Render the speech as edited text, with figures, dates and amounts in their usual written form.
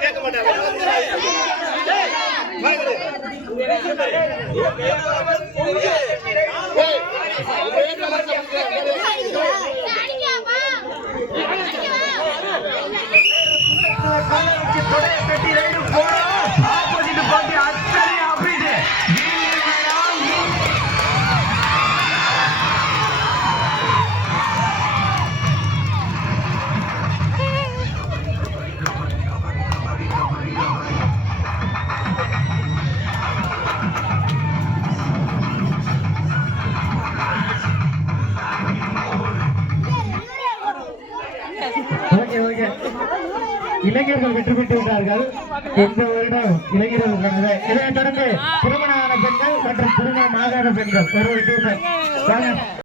கேட்க மாட்டாங்க. இளைஞர்கள் வெற்றி பெற்று விட்டார்கள். இந்த வருடம் இளைஞர்களுக்கானது. இதனைத் தொடர்ந்து திருமணமான பெண்கள் மற்றும் திருமணமாகாத பெண்கள் ஒரு